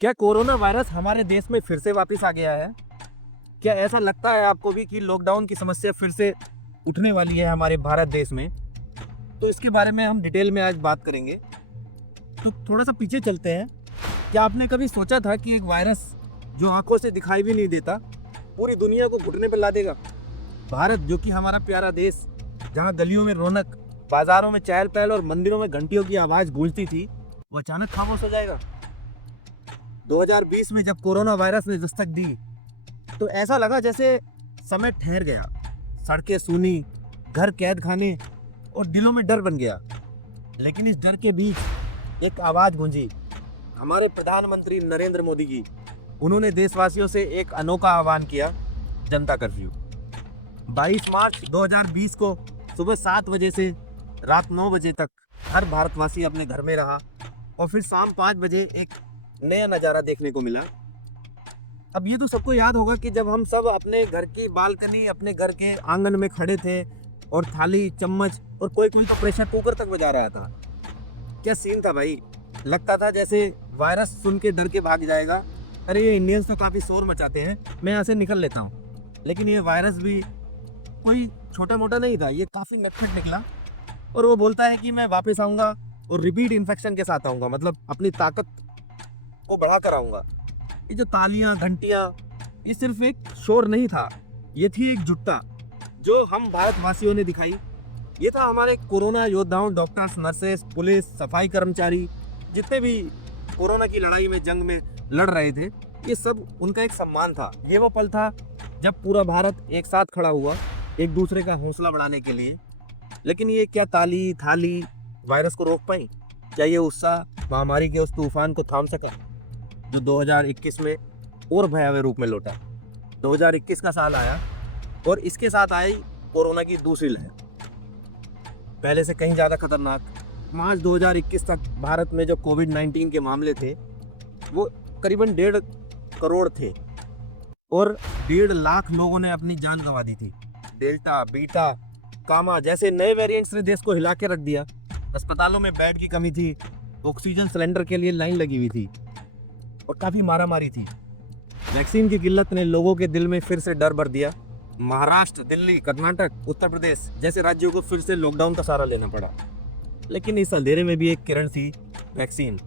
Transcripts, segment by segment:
क्या corona virus हमारे देश में फिर से वापस आ गया है? क्या ऐसा लगता है आपको भी कि लॉकडाउन की समस्या फिर से उठने वाली है हमारे भारत देश में? तो इसके बारे में हम डिटेल में आज बात करेंगे। तो थोड़ा सा पीछे चलते हैं। क्या आपने कभी सोचा था कि एक वायरस जो आंखों से दिखाई भी नहीं देता पूरी दुनिया को घुटने पर ला देगा? भारत जो कि हमारा प्यारा देश, जहाँ गलियों में रौनक, बाजारों में चहल पहल और मंदिरों में घंटियों की आवाज़ गूंजती थी, वो अचानक खामोश हो जाएगा। 2020 में जब कोरोना वायरस ने दस्तक दी तो ऐसा लगा जैसे समय ठहर गया। सड़कें सूनी, घर कैद खाने और दिलों में डर बन गया। लेकिन इस डर के बीच एक आवाज़ गूंजी, हमारे प्रधानमंत्री नरेंद्र मोदी की। उन्होंने देशवासियों से एक अनोखा आह्वान किया, जनता कर्फ्यू। 22 मार्च 2020 को सुबह 7 बजे से रात 9 बजे तक हर भारतवासी अपने घर में रहा और फिर शाम 5 बजे एक नया नज़ारा देखने को मिला। अब ये तो सबको याद होगा कि जब हम सब अपने घर की बालकनी, अपने घर के आंगन में खड़े थे और थाली, चम्मच और कोई कोई तो प्रेशर कुकर तक बजा रहा था। क्या सीन था भाई! लगता था जैसे वायरस सुन के डर के भाग जाएगा। अरे ये इंडियंस तो काफ़ी शोर मचाते हैं, मैं यहाँ से निकल लेता हूँ। लेकिन ये वायरस भी कोई छोटा मोटा नहीं था, ये काफ़ी नटखट निकला और वो बोलता है कि मैं वापस आऊँगा और रिपीट इन्फेक्शन के साथ आऊँगा, मतलब अपनी ताकत को बढ़ा कर आऊँगा। ये जो तालियां, घंटियां, ये सिर्फ एक शोर नहीं था, ये थी एक जुटता जो हम भारतवासियों ने दिखाई। ये था हमारे कोरोना योद्धाओं, डॉक्टर्स, नर्सेस, पुलिस, सफाई कर्मचारी, जितने भी कोरोना की लड़ाई में, जंग में लड़ रहे थे, ये सब उनका एक सम्मान था। ये वो पल था जब पूरा भारत एक साथ खड़ा हुआ एक दूसरे का हौसला बढ़ाने के लिए। लेकिन ये क्या ताली, थाली वायरस को रोक पाई? क्या ये उत्साह महामारी के उस तूफान को थाम सका जो 2021 में और भयावह रूप में लौटा? 2021 का साल आया और इसके साथ आई कोरोना की दूसरी लहर, पहले से कहीं ज़्यादा खतरनाक। मार्च 2021 तक भारत में जो कोविड-19 के मामले थे वो करीबन 1.5 करोड़ थे और 1.5 लाख लोगों ने अपनी जान गंवा दी थी। डेल्टा, बीटा, गामा जैसे नए वेरिएंट्स ने देश को हिला के रख दिया। अस्पतालों में बेड की कमी थी, ऑक्सीजन सिलेंडर के लिए लाइन लगी हुई थी और काफ़ी मारामारी थी। वैक्सीन की किल्लत ने लोगों के दिल में फिर से डर भर दिया। महाराष्ट्र, दिल्ली, कर्नाटक, उत्तर प्रदेश जैसे राज्यों को फिर से लॉकडाउन का सहारा लेना पड़ा। लेकिन इस अंधेरे में भी एक किरण थी, वैक्सीन।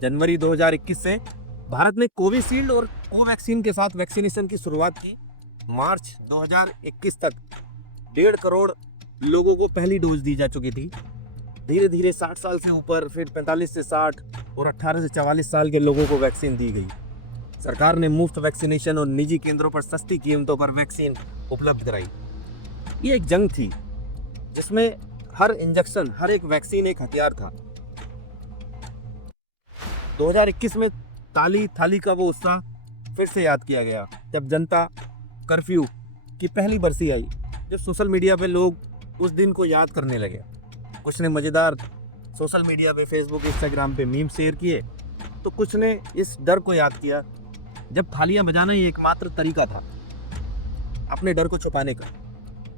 जनवरी 2021 से भारत ने कोविशील्ड और कोवैक्सीन के साथ वैक्सीनेशन की शुरुआत की। मार्च 2021 तक 1.5 करोड़ लोगों को पहली डोज दी जा चुकी थी। धीरे धीरे 60 साल से ऊपर, फिर 45 से 60 और 18 से 44 साल के लोगों को वैक्सीन दी गई। सरकार ने मुफ्त वैक्सीनेशन और निजी केंद्रों पर सस्ती कीमतों पर वैक्सीन उपलब्ध कराई। ये एक जंग थी जिसमें हर इंजेक्शन, हर एक वैक्सीन एक हथियार था। 2021 में ताली थाली का वो उत्साह फिर से याद किया गया जब जनता कर्फ्यू की पहली बरसी आई। जब सोशल मीडिया पे लोग उस दिन को याद करने लगे, कुछ ने मज़ेदार सोशल मीडिया पे, फेसबुक, इंस्टाग्राम पे मीम शेयर किए, तो कुछ ने इस डर को याद किया जब थालियां बजाना ही एकमात्र तरीका था अपने डर को छुपाने का।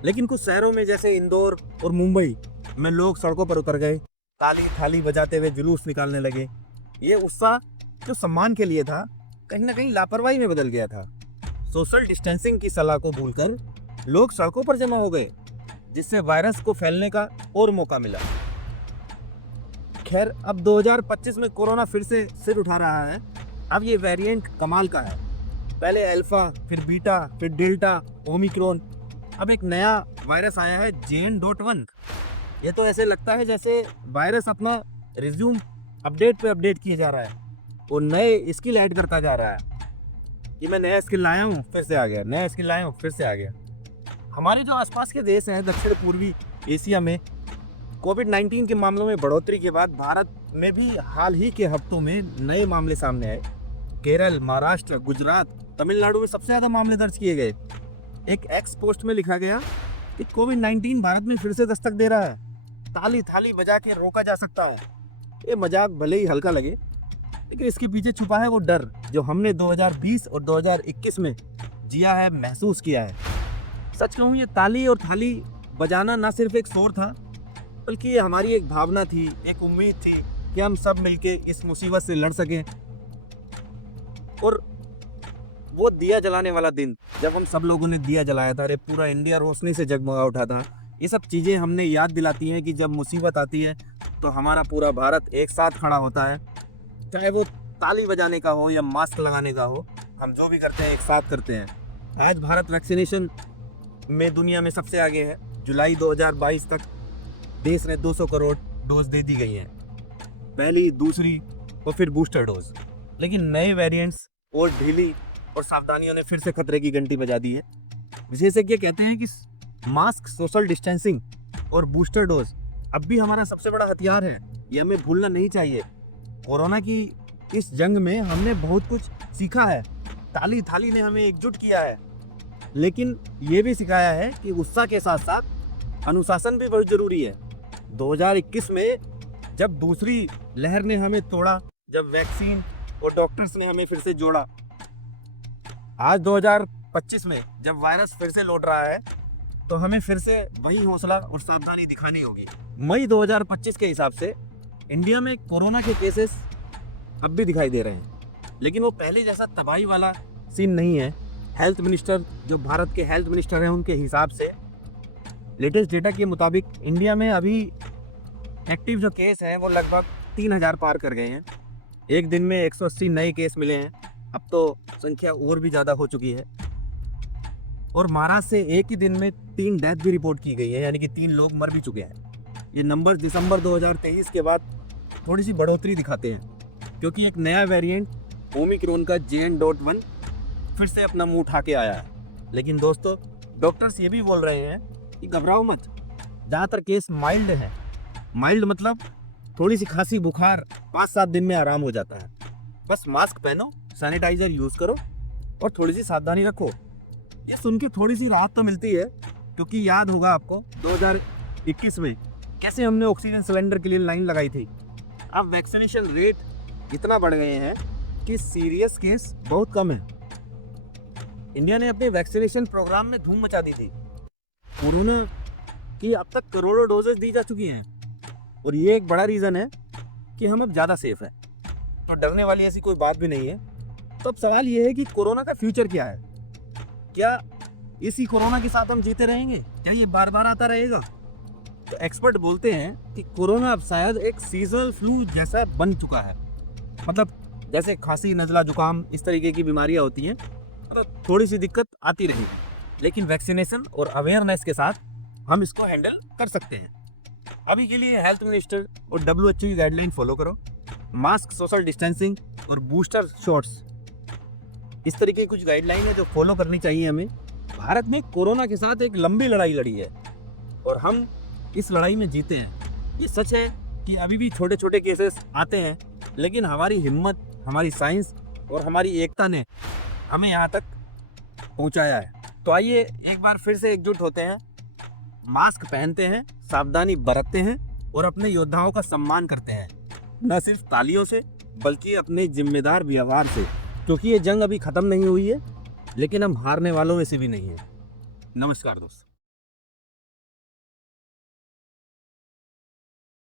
लेकिन कुछ शहरों में जैसे इंदौर और मुंबई में लोग सड़कों पर उतर गए, ताली थाली बजाते हुए जुलूस निकालने लगे। ये उत्साह जो सम्मान के लिए था, कहीं ना कहीं लापरवाही में बदल गया था। सोशल डिस्टेंसिंग की सलाह को भूलकर लोग सड़कों पर जमा हो गए, जिससे वायरस को फैलने का और मौका मिला। खैर, अब 2025 में कोरोना फिर से सिर उठा रहा है। अब ये वेरिएंट कमाल का है। पहले अल्फा, फिर बीटा, फिर डेल्टा, ओमिक्रॉन, अब एक नया वायरस आया है JN.1। ये तो ऐसे लगता है जैसे वायरस अपना रिज्यूम अपडेट पे अपडेट किए जा रहा है और नए स्किल ऐड करता जा रहा है कि मैं नया स्किल लाया हूँ, फिर से आ गया, नया स्किल लाया हूँ, फिर से आ गया। हमारे जो आसपास के देश हैं दक्षिण पूर्वी एशिया में कोविड-19 के मामलों में बढ़ोतरी के बाद भारत में भी हाल ही के हफ्तों में नए मामले सामने आए। केरल, महाराष्ट्र, गुजरात, तमिलनाडु में सबसे ज़्यादा मामले दर्ज किए गए। एक एक्स पोस्ट में लिखा गया कि कोविड-19 भारत में फिर से दस्तक दे रहा है, ताली थाली बजा के रोका जा सकता है। ये मजाक भले ही हल्का लगे, लेकिन इसके पीछे छुपा है वो डर जो हमने 2020 और 2021 में जिया है, महसूस किया है। सच कहूँ, ये ताली और थाली बजाना ना सिर्फ एक शोर था, बल्कि ये हमारी एक भावना थी, एक उम्मीद थी कि हम सब मिलके इस मुसीबत से लड़ सकें। और वो दिया जलाने वाला दिन, जब हम सब लोगों ने दिया जलाया था, अरे पूरा इंडिया रोशनी से जगमगा उठा था। ये सब चीज़ें हमने याद दिलाती हैं कि जब मुसीबत आती है तो हमारा पूरा भारत एक साथ खड़ा होता है। चाहे वो ताली बजाने का हो या मास्क लगाने का हो, हम जो भी करते हैं एक साथ करते हैं। आज भारत वैक्सीनेशन में दुनिया में सबसे आगे है। जुलाई 2022 तक देश ने 200 करोड़ डोज दे दी गई हैं, पहली, दूसरी और फिर बूस्टर डोज। लेकिन नए वेरिएंट्स और ढीली और सावधानियों ने फिर से खतरे की घंटी बजा दी है। विशेषज्ञ कहते हैं कि मास्क, सोशल डिस्टेंसिंग और बूस्टर डोज अब भी हमारा सबसे बड़ा हथियार है। ये हमें भूलना नहीं चाहिए। कोरोना की इस जंग में हमने बहुत कुछ सीखा है। ताली थाली ने हमें एकजुट किया है, लेकिन ये भी सिखाया है कि उत्साह के साथ साथ अनुशासन भी बहुत जरूरी है। 2021 में जब दूसरी लहर ने हमें तोड़ा, जब वैक्सीन और डॉक्टर्स ने हमें फिर से जोड़ा, आज 2025 में जब वायरस फिर से लौट रहा है, तो हमें फिर से वही हौसला और सावधानी दिखानी होगी। मई 2025 के हिसाब से इंडिया में कोरोना के केसेस अब भी दिखाई दे रहे हैं, लेकिन वो पहले जैसा तबाही वाला सीन नहीं है। हेल्थ मिनिस्टर, जो भारत के हेल्थ मिनिस्टर हैं, उनके हिसाब से लेटेस्ट डेटा के मुताबिक इंडिया में अभी एक्टिव जो केस हैं वो लगभग 3000 पार कर गए हैं। एक दिन में 180 नए केस मिले हैं। अब तो संख्या और भी ज़्यादा हो चुकी है। और महाराष्ट्र से एक ही दिन में 3 डेथ भी रिपोर्ट की गई है, यानी कि 3 लोग मर भी चुके हैं। ये नंबर दिसंबर 2023 के बाद थोड़ी सी बढ़ोतरी दिखाते हैं, क्योंकि एक नया वेरिएंट ओमिक्रॉन का JN.1 फिर से अपना मुंह उठा के आया है। लेकिन दोस्तों, डॉक्टर्स ये भी बोल रहे हैं कि घबराओ मत। ज़्यादातर केस माइल्ड है। माइल्ड मतलब थोड़ी सी खांसी, बुखार 5-7 दिन में आराम हो जाता है। बस मास्क पहनो, सैनिटाइजर यूज़ करो और थोड़ी सी सावधानी रखो। ये सुन के थोड़ी सी राहत तो मिलती है, क्योंकि याद होगा आपको 2021 में कैसे हमने ऑक्सीजन सिलेंडर के लिए लाइन लगाई थी। अब वैक्सीनेशन रेट इतना बढ़ गए हैं कि सीरियस केस बहुत कम है। इंडिया ने अपने वैक्सीनेशन प्रोग्राम में धूम मचा दी थी। कोरोना की अब तक करोड़ों डोजेस दी जा चुकी हैं, और ये एक बड़ा रीज़न है कि हम अब ज़्यादा सेफ हैं। तो डरने वाली ऐसी कोई बात भी नहीं है। तो अब सवाल ये है कि कोरोना का फ्यूचर क्या है? क्या इसी कोरोना के साथ हम जीते रहेंगे? क्या ये बार बार आता रहेगा? तो एक्सपर्ट बोलते हैं कि कोरोना अब शायद एक सीजनल फ्लू जैसा बन चुका है। मतलब जैसे खांसी, नज़ला, जुकाम, इस तरीके की बीमारियां होती हैं, मतलब थोड़ी सी दिक्कत आती रहेगी, लेकिन वैक्सीनेशन और अवेयरनेस के साथ हम इसको हैंडल कर सकते हैं। अभी के लिए हेल्थ मिनिस्टर और WHO की गाइडलाइन फॉलो करो। मास्क, सोशल डिस्टेंसिंग और बूस्टर शॉट्स, इस तरीके की कुछ गाइडलाइन है जो फॉलो करनी चाहिए हमें। भारत ने कोरोना के साथ एक लंबी लड़ाई लड़ी है और हम इस लड़ाई में जीते हैं। ये सच है कि अभी भी छोटे छोटे केसेस आते हैं, लेकिन हमारी हिम्मत, हमारी साइंस और हमारी एकता ने हमें यहाँ तक पहुँचाया है। तो आइए एक बार फिर से एकजुट होते हैं, मास्क पहनते हैं, सावधानी बरतते हैं और अपने योद्धाओं का सम्मान करते हैं, न सिर्फ तालियों से बल्कि अपने जिम्मेदार व्यवहार से। क्योंकि ये जंग अभी ख़त्म नहीं हुई है, लेकिन हम हारने वालों में से भी नहीं है। नमस्कार दोस्तों।